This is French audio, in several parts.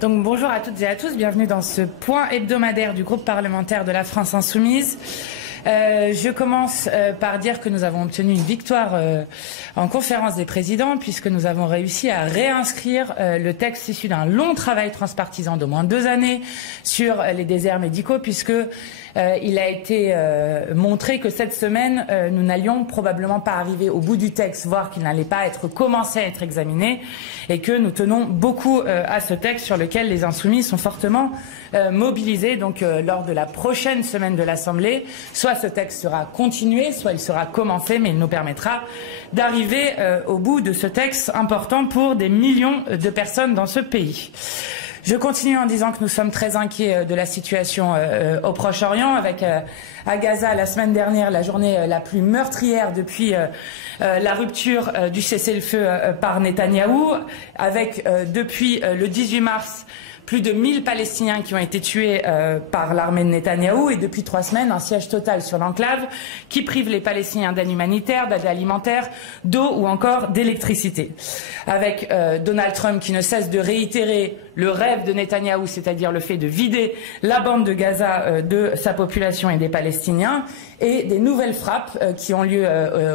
Donc bonjour à toutes et à tous, bienvenue dans ce point hebdomadaire du groupe parlementaire de la France Insoumise. Je commence par dire que nous avons obtenu une victoire en conférence des présidents puisque nous avons réussi à réinscrire le texte issu d'un long travail transpartisan d'au moins 2 années sur les déserts médicaux puisque il a été montré que cette semaine, nous n'allions probablement pas arriver au bout du texte, voire qu'il n'allait pas commencé à être examiné, et que nous tenons beaucoup à ce texte sur lequel les Insoumis sont fortement mobilisés. Donc lors de la prochaine semaine de l'Assemblée, soit ce texte sera continué, soit il sera commencé, mais il nous permettra d'arriver au bout de ce texte important pour des millions de personnes dans ce pays. Je continue en disant que nous sommes très inquiets de la situation au Proche-Orient, avec à Gaza la semaine dernière la journée la plus meurtrière depuis la rupture du cessez-le-feu par Netanyahou, avec depuis le 18 mars plus de 1000 Palestiniens qui ont été tués par l'armée de Netanyahou et depuis 3 semaines, un siège total sur l'enclave qui prive les Palestiniens d'aide humanitaire, d'aide alimentaire, d'eau ou encore d'électricité. Avec Donald Trump qui ne cesse de réitérer le rêve de Netanyahou, c'est-à-dire le fait de vider la bande de Gaza de sa population et des Palestiniens, et des nouvelles frappes qui ont lieu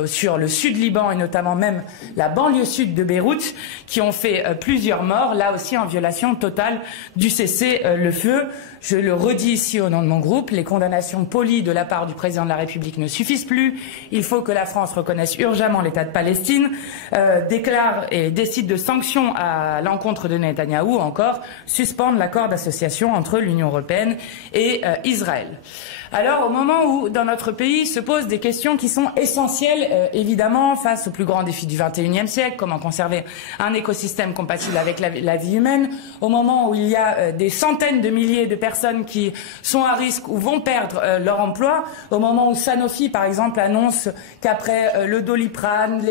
sur le sud Liban et notamment même la banlieue sud de Beyrouth, qui ont fait plusieurs morts, là aussi en violation totale du cessez-le-feu. Je le redis ici au nom de mon groupe, les condamnations polies de la part du président de la République ne suffisent plus. Il faut que la France reconnaisse urgemment l'État de Palestine, déclare et décide de sanctions à l'encontre de Netanyahou, encore suspendre l'accord d'association entre l'Union européenne et Israël. Alors, au moment où, dans notre pays, se posent des questions qui sont essentielles, évidemment, face aux plus grands défis du XXIe siècle, comment conserver un écosystème compatible avec la vie humaine, au moment où il y a des centaines de milliers de personnes qui sont à risque ou vont perdre leur emploi, au moment où Sanofi, par exemple, annonce qu'après le Doliprane,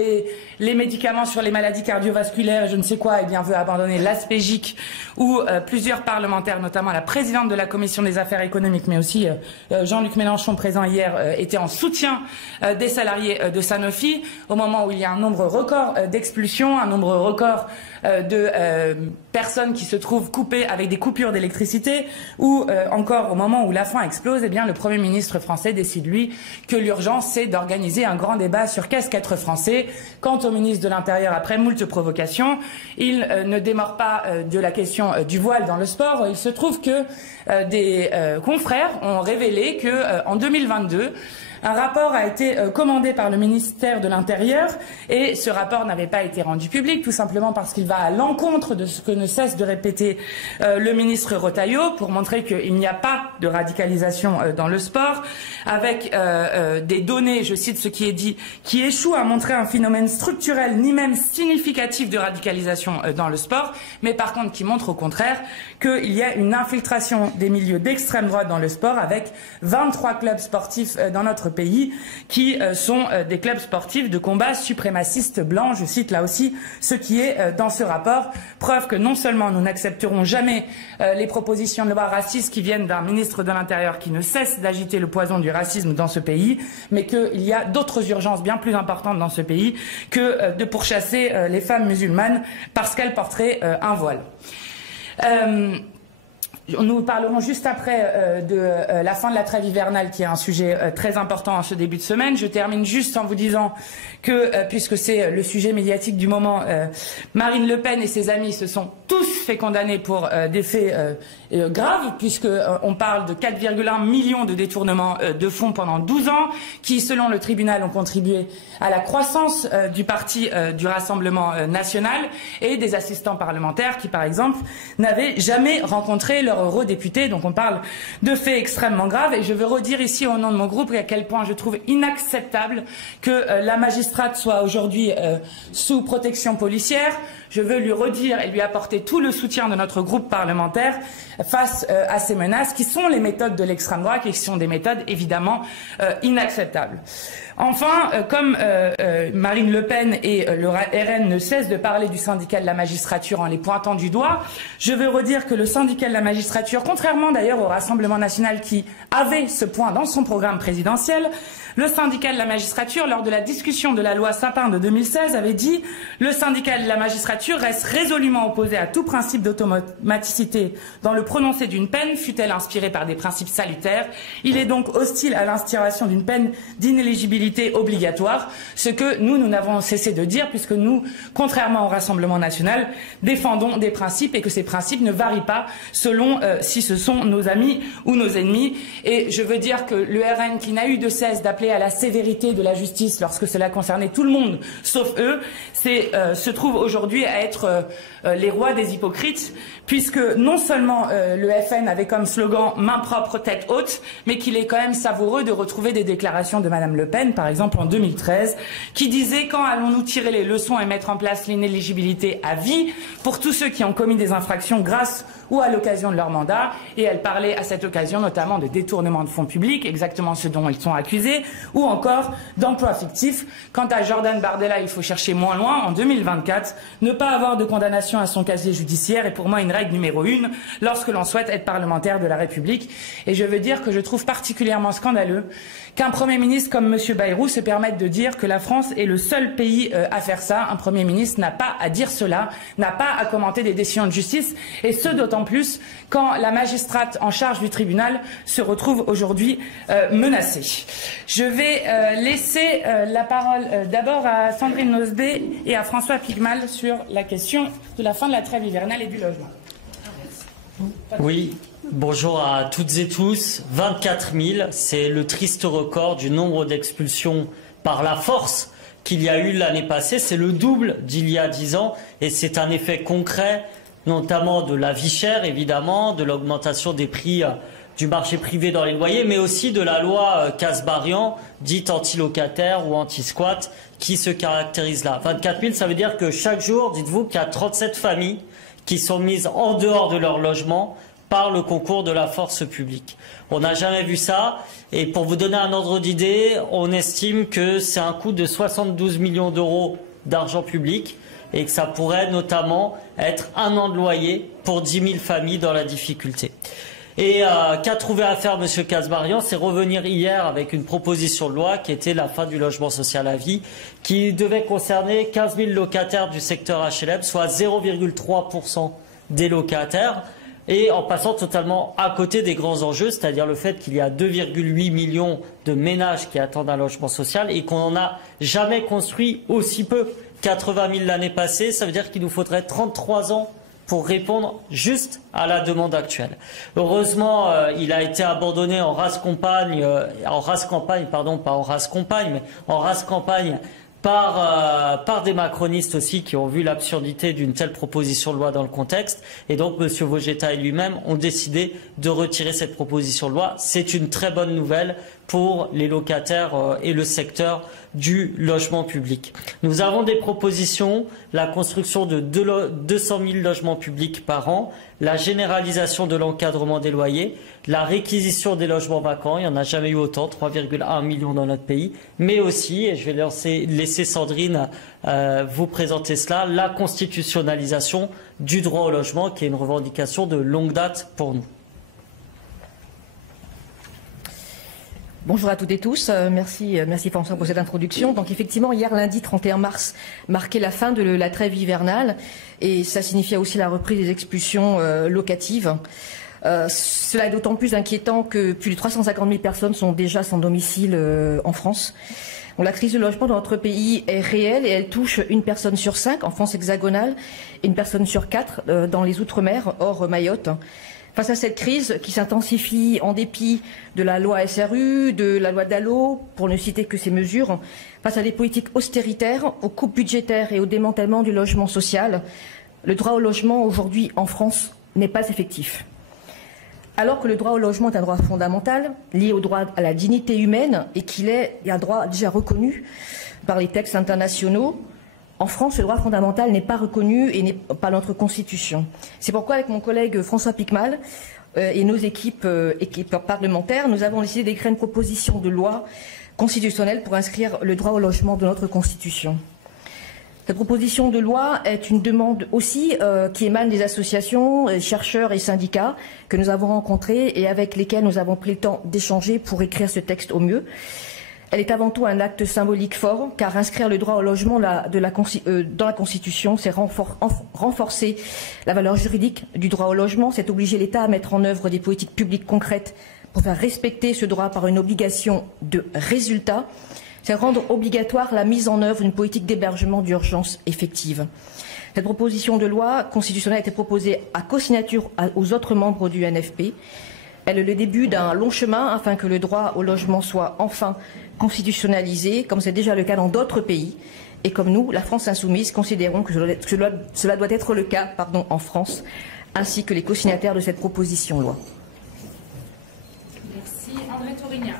les médicaments sur les maladies cardiovasculaires, je ne sais quoi, eh bien, veut abandonner l'Aspégique, où plusieurs parlementaires, notamment la présidente de la Commission des affaires économiques, mais aussi Jean-Luc Mélenchon, présent hier, était en soutien des salariés de Sanofi, au moment où il y a un nombre record d'expulsions, un nombre record de personnes qui se trouvent coupées avec des coupures d'électricité, ou encore au moment où la faim explose, eh bien le Premier ministre français décide, lui, que l'urgence, c'est d'organiser un grand débat sur qu'est-ce qu'être français. Quant au ministre de l'Intérieur, après moult provocations, il ne démord pas de la question du voile dans le sport. Il se trouve que des confrères ont révélé que en 2022, un rapport a été commandé par le ministère de l'Intérieur et ce rapport n'avait pas été rendu public, tout simplement parce qu'il va à l'encontre de ce que ne cesse de répéter le ministre Retailleau pour montrer qu'il n'y a pas de radicalisation dans le sport, avec des données, je cite ce qui est dit, qui échouent à montrer un phénomène structurel ni même significatif de radicalisation dans le sport, mais par contre qui montre au contraire qu'il y a une infiltration des milieux d'extrême droite dans le sport, avec 23 clubs sportifs dans notre pays qui sont des clubs sportifs de combat suprémacistes blancs. Je cite là aussi ce qui est dans ce rapport, preuve que non seulement nous n'accepterons jamais les propositions de loi racistes qui viennent d'un ministre de l'Intérieur qui ne cesse d'agiter le poison du racisme dans ce pays, mais qu'il y a d'autres urgences bien plus importantes dans ce pays que de pourchasser les femmes musulmanes parce qu'elles porteraient un voile. Nous parlerons juste après de la fin de la trêve hivernale, qui est un sujet très important en ce début de semaine. Je termine juste en vous disant que, puisque c'est le sujet médiatique du moment, Marine Le Pen et ses amis se sont tous fait condamner pour des faits graves, puisqu'on parle de 4,1 millions de détournements de fonds pendant 12 ans, qui, selon le tribunal, ont contribué à la croissance du parti du Rassemblement national, et des assistants parlementaires qui, par exemple, n'avaient jamais rencontré leur eurodéputé. Donc on parle de faits extrêmement graves, et je veux redire ici au nom de mon groupe à quel point je trouve inacceptable que la magistrate soit aujourd'hui sous protection policière. Je veux lui redire et lui apporter tout le soutien de notre groupe parlementaire face à ces menaces qui sont les méthodes de l'extrême droite et qui sont des méthodes évidemment inacceptables. Enfin, comme Marine Le Pen et le RN ne cessent de parler du syndicat de la magistrature en les pointant du doigt, je veux redire que le syndicat de la magistrature magistrature, contrairement d'ailleurs au Rassemblement national qui avait ce point dans son programme présidentiel. Le syndicat de la magistrature, lors de la discussion de la loi Sapin de 2016, avait dit « Le syndicat de la magistrature reste résolument opposé à tout principe d'automaticité dans le prononcé d'une peine, fût-elle inspirée par des principes salutaires. Il est donc hostile à l'instauration d'une peine d'inéligibilité obligatoire », ce que nous n'avons cessé de dire, puisque nous, contrairement au Rassemblement national, défendons des principes et que ces principes ne varient pas selon si ce sont nos amis ou nos ennemis. Et je veux dire que le RN, qui n'a eu de cesse d'appeler à la sévérité de la justice lorsque cela concernait tout le monde, sauf eux, se trouve aujourd'hui à être les rois des hypocrites, puisque non seulement le FN avait comme slogan « main propre, tête haute », mais qu'il est quand même savoureux de retrouver des déclarations de Madame Le Pen, par exemple en 2013, qui disait « Quand allons-nous tirer les leçons et mettre en place l'inéligibilité à vie pour tous ceux qui ont commis des infractions grâce ou à l'occasion de leur mandat ?» Et elle parlait à cette occasion notamment de détournement de fonds publics, exactement ce dont ils sont accusés, ou encore d'emploi fictif. Quant à Jordan Bardella, il faut chercher moins loin. En 2024, ne pas avoir de condamnation à son casier judiciaire est pour moi une règle numéro 1 lorsque l'on souhaite être parlementaire de la République. Et je veux dire que je trouve particulièrement scandaleux qu'un Premier ministre comme M. Bayrou se permette de dire que la France est le seul pays à faire ça. Un Premier ministre n'a pas à dire cela, n'a pas à commenter des décisions de justice, et ce d'autant plus quand la magistrate en charge du tribunal se retrouve aujourd'hui menacée. Je vais laisser la parole d'abord à Sandrine Nosbet et à François Pigmal sur la question de la fin de la trêve hivernale et du logement. Oui. Bonjour à toutes et tous. 24 000, c'est le triste record du nombre d'expulsions par la force qu'il y a eu l'année passée. C'est le double d'il y a 10 ans et c'est un effet concret, notamment de la vie chère, évidemment, de l'augmentation des prix du marché privé dans les loyers, mais aussi de la loi Kasbarian, dite anti-locataire ou anti-squat, qui se caractérise là. 24 000, ça veut dire que chaque jour, dites-vous qu'il y a 37 familles qui sont mises en dehors de leur logement par le concours de la force publique. On n'a jamais vu ça. Et pour vous donner un ordre d'idée, on estime que c'est un coût de 72 millions d'euros d'argent public et que ça pourrait notamment être 1 an de loyer pour 10 000 familles dans la difficulté. Et qu'a trouvé à faire M. Kasbarian, c'est revenir hier avec une proposition de loi qui était la fin du logement social à vie, qui devait concerner 15 000 locataires du secteur HLM, soit 0,3% des locataires, et en passant totalement à côté des grands enjeux, c'est-à-dire le fait qu'il y a 2,8 millions de ménages qui attendent un logement social et qu'on n'en a jamais construit aussi peu. 80 000 l'année passée, ça veut dire qu'il nous faudrait 33 ans pour répondre juste à la demande actuelle. Heureusement, il a été abandonné en rase campagne, par des macronistes aussi qui ont vu l'absurdité d'une telle proposition de loi dans le contexte. Et donc, M. Vogetta et lui-même ont décidé de retirer cette proposition de loi. C'est une très bonne nouvelle pour les locataires et le secteur du logement public. Nous avons des propositions, la construction de 200 000 logements publics par an, la généralisation de l'encadrement des loyers, la réquisition des logements vacants, il n'y en a jamais eu autant, 3,1 millions dans notre pays, mais aussi, et je vais laisser Sandrine vous présenter cela, la constitutionnalisation du droit au logement, qui est une revendication de longue date pour nous. Bonjour à toutes et tous. Merci François pour cette introduction. Donc effectivement, hier lundi 31 mars marquait la fin de la trêve hivernale et ça signifiait aussi la reprise des expulsions locatives. Cela est d'autant plus inquiétant que plus de 350 000 personnes sont déjà sans domicile en France. Bon, la crise du logement dans notre pays est réelle et elle touche une personne sur 5 en France hexagonale et une personne sur 4 dans les Outre-mer, hors Mayotte. Face à cette crise qui s'intensifie en dépit de la loi SRU, de la loi Dallot, pour ne citer que ces mesures, face à des politiques austéritaires, aux coupes budgétaires et au démantèlement du logement social, le droit au logement aujourd'hui en France n'est pas effectif. Alors que le droit au logement est un droit fondamental, lié au droit à la dignité humaine et qu'il est un droit déjà reconnu par les textes internationaux, en France, ce droit fondamental n'est pas reconnu et n'est pas notre Constitution. C'est pourquoi, avec mon collègue François Pigmal et nos équipes parlementaires, nous avons décidé d'écrire une proposition de loi constitutionnelle pour inscrire le droit au logement de notre Constitution. Cette proposition de loi est une demande aussi qui émane des associations, chercheurs et syndicats que nous avons rencontrés et avec lesquels nous avons pris le temps d'échanger pour écrire ce texte au mieux. Elle est avant tout un acte symbolique fort, car inscrire le droit au logement dans la Constitution, c'est renforcer la valeur juridique du droit au logement, c'est obliger l'État à mettre en œuvre des politiques publiques concrètes pour faire respecter ce droit par une obligation de résultat. C'est rendre obligatoire la mise en œuvre d'une politique d'hébergement d'urgence effective. Cette proposition de loi constitutionnelle a été proposée à co-signature aux autres membres du NFP. Elle est le début d'un long chemin afin que le droit au logement soit enfin constitutionnalisé, comme c'est déjà le cas dans d'autres pays. Et comme nous, la France insoumise, considérons que cela doit être le cas en France, ainsi que les co-signataires de cette proposition de loi. Merci. André Tourigna.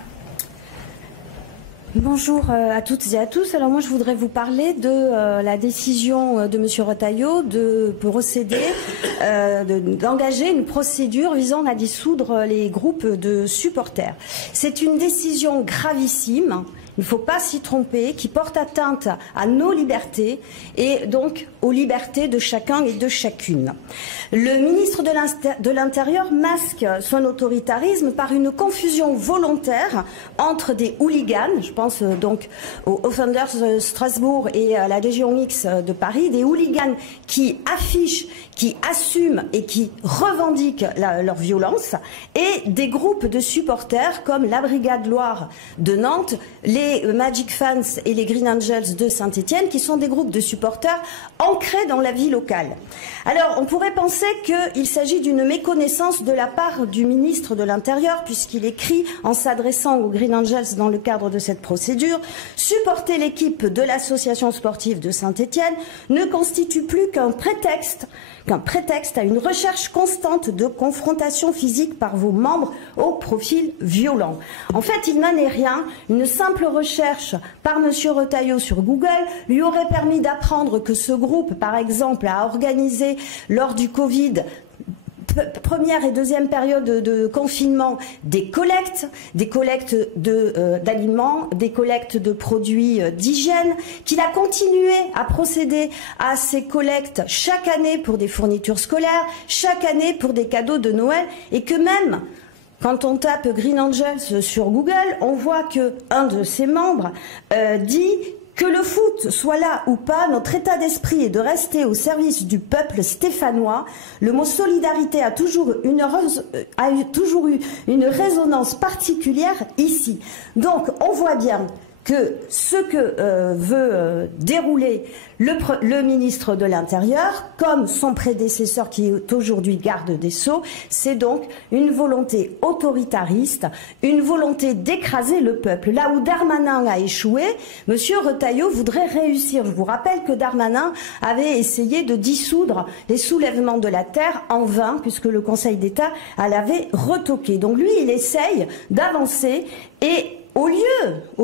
Bonjour à toutes et à tous. Alors moi je voudrais vous parler de la décision de Monsieur Retailleau de procéder, d'engager une procédure visant à dissoudre les groupes de supporters. C'est une décision gravissime. Il ne faut pas s'y tromper, qui porte atteinte à nos libertés et donc aux libertés de chacun et de chacune. Le ministre de l'Intérieur masque son autoritarisme par une confusion volontaire entre des hooligans, je pense donc aux Offenders Strasbourg et à la Légion X de Paris, des hooligans qui affichent, qui assument et qui revendiquent leur violence, et des groupes de supporters comme la Brigade Loire de Nantes, les Magic Fans et les Green Angels de Saint-Étienne, qui sont des groupes de supporters ancrés dans la vie locale. Alors, on pourrait penser qu'il s'agit d'une méconnaissance de la part du ministre de l'Intérieur, puisqu'il écrit, en s'adressant aux Green Angels dans le cadre de cette procédure, « Supporter l'équipe de l'association sportive de Saint-Étienne ne constitue plus qu'un prétexte à une recherche constante de confrontation physique par vos membres au profil violent. » En fait, il n'en est rien. Une simple recherche par M. Retailleau sur Google lui aurait permis d'apprendre que ce groupe, par exemple, a organisé lors du Covid, première et deuxième période de confinement, des collectes d'aliments, des collectes de produits d'hygiène, qu'il a continué à procéder à ces collectes chaque année pour des fournitures scolaires, chaque année pour des cadeaux de Noël, et que même quand on tape Green Angels sur Google, on voit qu'un de ses membres dit que le foot soit là ou pas, notre état d'esprit est de rester au service du peuple stéphanois. Le mot solidarité a toujours eu une résonance particulière ici. Donc on voit bien que ce que veut dérouler le ministre de l'Intérieur, comme son prédécesseur qui est aujourd'hui garde des Sceaux, c'est donc une volonté autoritariste, une volonté d'écraser le peuple. Là où Darmanin a échoué, M. Retailleau voudrait réussir. Je vous rappelle que Darmanin avait essayé de dissoudre les soulèvements de la terre en vain, puisque le Conseil d'État l'avait retoqué. Donc lui, il essaye d'avancer et au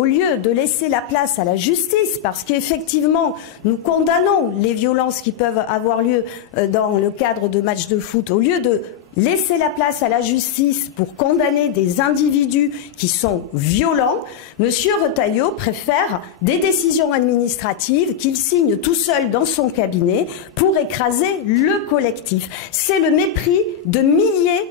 lieu de laisser la place à la justice, parce qu'effectivement, nous condamnons les violences qui peuvent avoir lieu dans le cadre de matchs de foot, au lieu de laisser la place à la justice pour condamner des individus qui sont violents, M. Retailleau préfère des décisions administratives qu'il signe tout seul dans son cabinet pour écraser le collectif. C'est le mépris de milliers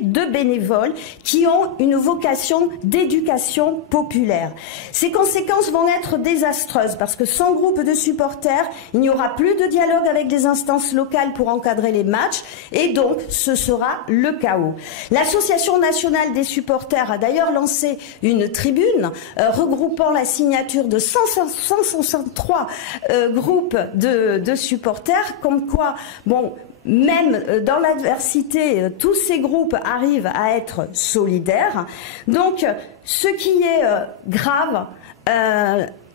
de bénévoles qui ont une vocation d'éducation populaire. Ces conséquences vont être désastreuses parce que sans groupe de supporters, il n'y aura plus de dialogue avec des instances locales pour encadrer les matchs et donc ce sera le chaos. L'Association nationale des supporters a d'ailleurs lancé une tribune regroupant la signature de 163 groupes de supporters, comme quoi, bon, même dans l'adversité, tous ces groupes arrivent à être solidaires. Donc, ce qui est grave,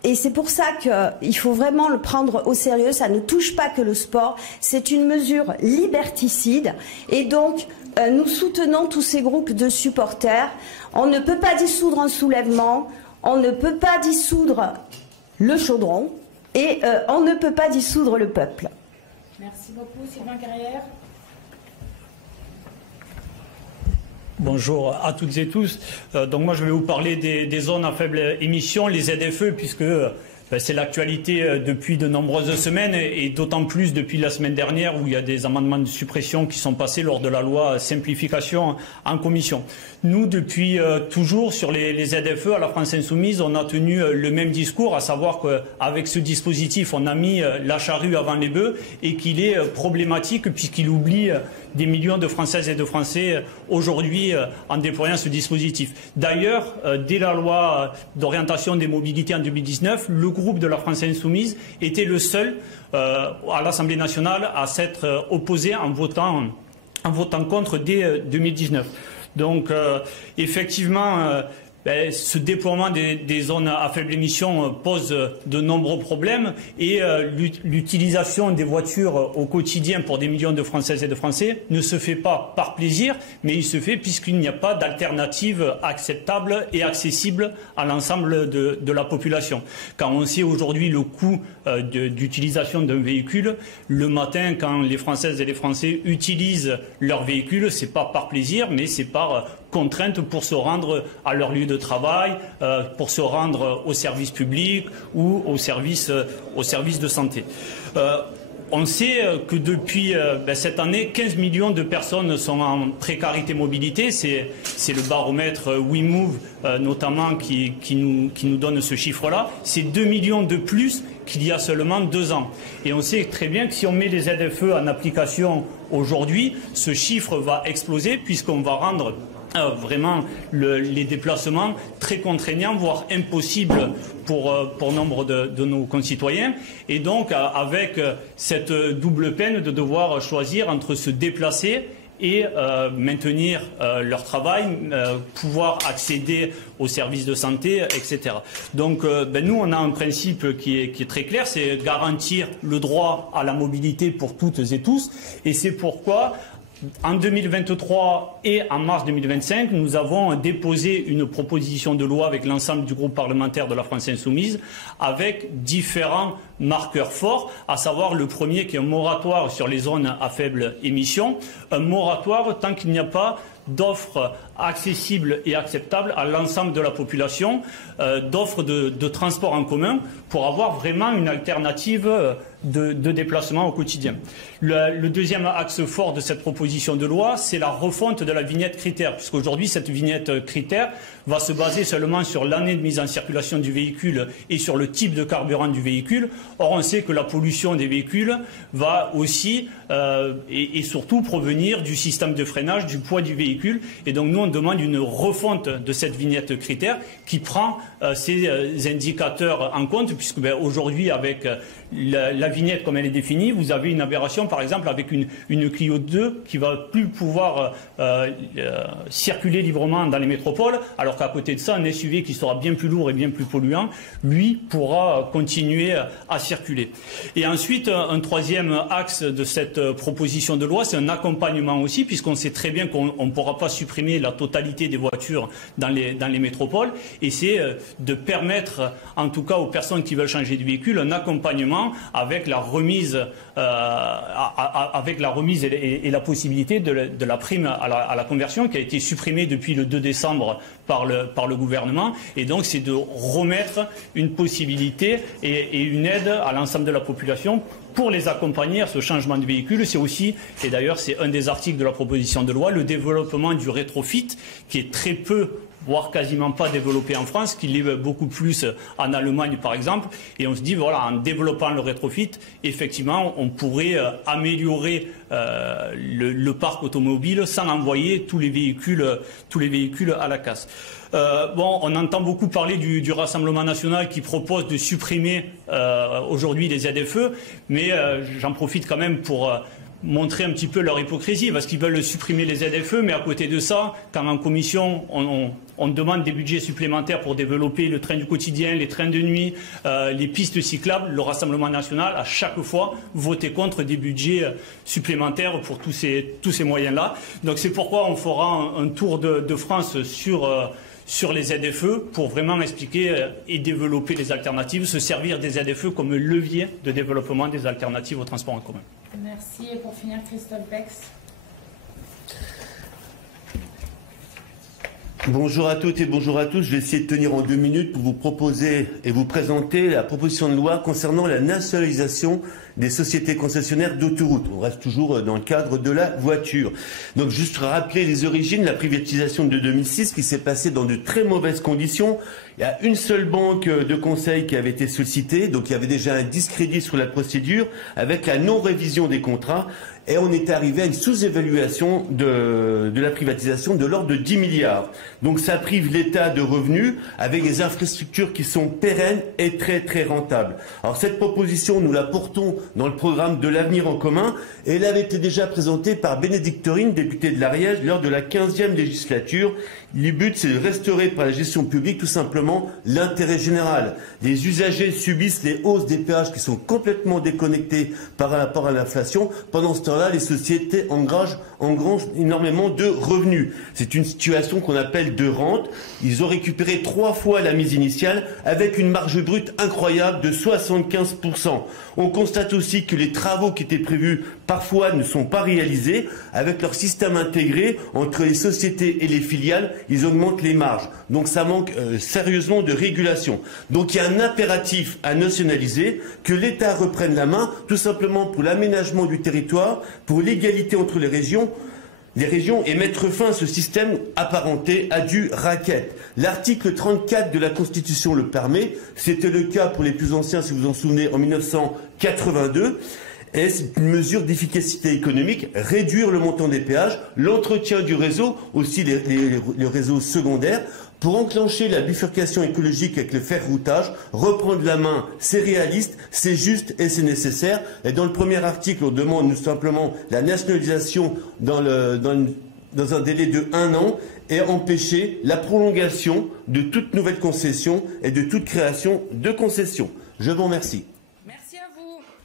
et c'est pour ça qu'il faut vraiment le prendre au sérieux, ça ne touche pas que le sport, c'est une mesure liberticide, et donc nous soutenons tous ces groupes de supporters. On ne peut pas dissoudre un soulèvement, on ne peut pas dissoudre le chaudron, et on ne peut pas dissoudre le peuple. Merci beaucoup, Sylvain Carrière. Bonjour à toutes et tous. Donc moi je vais vous parler des zones à faible émission, les ZFE, puisque c'est l'actualité depuis de nombreuses semaines et d'autant plus depuis la semaine dernière où il y a des amendements de suppression qui sont passés lors de la loi simplification en commission. Nous, depuis toujours, sur les ZFE à la France Insoumise, on a tenu le même discours, à savoir qu'avec ce dispositif, on a mis la charrue avant les bœufs et qu'il est problématique puisqu'il oublie des millions de Françaises et de Français aujourd'hui en déployant ce dispositif. D'ailleurs, dès la loi d'orientation des mobilités en 2019, le groupe de la France Insoumise était le seul à l'Assemblée nationale à s'être opposé en votant contre dès 2019. Donc, effectivement, ce déploiement des zones à faible émission pose de nombreux problèmes et l'utilisation des voitures au quotidien pour des millions de Françaises et de Français ne se fait pas par plaisir, mais il se fait puisqu'il n'y a pas d'alternative acceptable et accessible à l'ensemble de la population. Quand on sait aujourd'hui le coût d'utilisation d'un véhicule, le matin, quand les Françaises et les Français utilisent leur véhicule, c'est pas par plaisir, mais c'est par contrainte pour se rendre à leur lieu de travail, pour se rendre au service public ou au service de santé. On sait que depuis cette année, 15 millions de personnes sont en précarité mobilité. C'est le baromètre WeMove notamment qui nous donne ce chiffre-là. C'est 2 millions de plus qu'il y a seulement 2 ans. Et on sait très bien que si on met les ZFE en application aujourd'hui, ce chiffre va exploser puisqu'on va rendre vraiment les déplacements très contraignants, voire impossibles pour nombre de nos concitoyens. Et donc, avec cette double peine de devoir choisir entre se déplacer et maintenir leur travail, pouvoir accéder aux services de santé, etc. Donc nous, on a un principe qui est très clair, c'est garantir le droit à la mobilité pour toutes et tous. Et c'est pourquoi en 2023 et en mars 2025, nous avons déposé une proposition de loi avec l'ensemble du groupe parlementaire de la France Insoumise avec différents marqueurs forts, à savoir le premier qui est un moratoire sur les zones à faible émission, un moratoire tant qu'il n'y a pas d'offres accessibles et acceptables à l'ensemble de la population, d'offres de transport en commun pour avoir vraiment une alternative de déplacement au quotidien. Le deuxième axe fort de cette proposition de loi, c'est la refonte de la vignette critère, puisqu'aujourd'hui cette vignette critère va se baser seulement sur l'année de mise en circulation du véhicule et sur le type de carburant du véhicule. Or, on sait que la pollution des véhicules va aussi et surtout provenir du système de freinage, du poids du véhicule. Et donc, nous, on demande une refonte de cette vignette critère qui prend ces indicateurs en compte, puisque aujourd'hui, avec la vignette comme elle est définie, vous avez une aberration, par exemple, avec une Clio 2 qui va plus pouvoir circuler librement dans les métropoles, alors qu'à côté de ça, un SUV qui sera bien plus lourd et bien plus polluant, lui, pourra continuer à circuler. Et ensuite, un troisième axe de cette proposition de loi, c'est un accompagnement aussi, puisqu'on sait très bien qu'on ne pourra pas supprimer la totalité des voitures dans les métropoles, et c'est de permettre, en tout cas aux personnes qui veulent changer de véhicule, un accompagnement avec la remise, et la possibilité de la prime à la conversion qui a été supprimée depuis le 2 décembre par le gouvernement. Et donc, c'est de remettre une possibilité et une aide à l'ensemble de la population pour les accompagner à ce changement de véhicule. C'est aussi, et d'ailleurs c'est un des articles de la proposition de loi, le développement du rétrofit qui est très peu, voire quasiment pas développé en France, qu'il est beaucoup plus en Allemagne par exemple. Et on se dit, voilà, en développant le rétrofit, effectivement, on pourrait améliorer le parc automobile sans envoyer tous les véhicules à la casse. On entend beaucoup parler du Rassemblement national qui propose de supprimer aujourd'hui les ZFE, mais j'en profite quand même pour montrer un petit peu leur hypocrisie, parce qu'ils veulent supprimer les ZFE, mais à côté de ça, quand en commission on demande des budgets supplémentaires pour développer le train du quotidien, les trains de nuit, les pistes cyclables, le Rassemblement national a chaque fois voté contre des budgets supplémentaires pour tous ces moyens-là. Donc c'est pourquoi on fera un tour de France sur les ZFE pour vraiment expliquer et développer les alternatives, se servir des ZFE comme levier de développement des alternatives au transport en commun. Merci. Et pour finir, Christophe Bex. Bonjour à toutes et bonjour à tous. Je vais essayer de tenir en 2 minutes pour vous proposer et vous présenter la proposition de loi concernant la nationalisation des sociétés concessionnaires d'autoroutes. On reste toujours dans le cadre de la voiture. Donc juste rappeler les origines, la privatisation de 2006 qui s'est passée dans de très mauvaises conditions. Il y a une seule banque de conseil qui avait été sollicitée, donc il y avait déjà un discrédit sur la procédure avec la non-révision des contrats. Et on est arrivé à une sous-évaluation de la privatisation de l'ordre de 10 milliards. Donc ça prive l'État de revenus avec des infrastructures qui sont pérennes et très très rentables. Alors cette proposition, nous la portons dans le programme de l'avenir en commun et elle avait été déjà présentée par Bénédicte Taurine, député de l'Ariège, lors de la 15e législature. Le but, c'est de restaurer par la gestion publique tout simplement l'intérêt général. Les usagers subissent les hausses des péages qui sont complètement déconnectées par rapport à l'inflation. Pendant ce temps-là, les sociétés engrangent énormément de revenus. C'est une situation qu'on appelle de rente. Ils ont récupéré 3 fois la mise initiale avec une marge brute incroyable de 75%. On constate aussi que les travaux qui étaient prévus parfois ne sont pas réalisés. Avec leur système intégré entre les sociétés et les filiales, ils augmentent les marges. Donc ça manque sérieusement de régulation. Donc il y a un impératif à nationaliser, que l'État reprenne la main, tout simplement pour l'aménagement du territoire, pour l'égalité entre les régions et mettre fin à ce système apparenté à du racket. L'article 34 de la Constitution le permet. C'était le cas pour les plus anciens, si vous vous en souvenez, en 1982. Et c'est une mesure d'efficacité économique, réduire le montant des péages, l'entretien du réseau, aussi le réseau secondaire, pour enclencher la bifurcation écologique avec le fer-routage, reprendre la main, c'est réaliste, c'est juste et c'est nécessaire. Et dans le premier article, on demande tout simplement la nationalisation dans un délai de 1 an et empêcher la prolongation de toute nouvelle concession et de toute création de concession. Je vous remercie.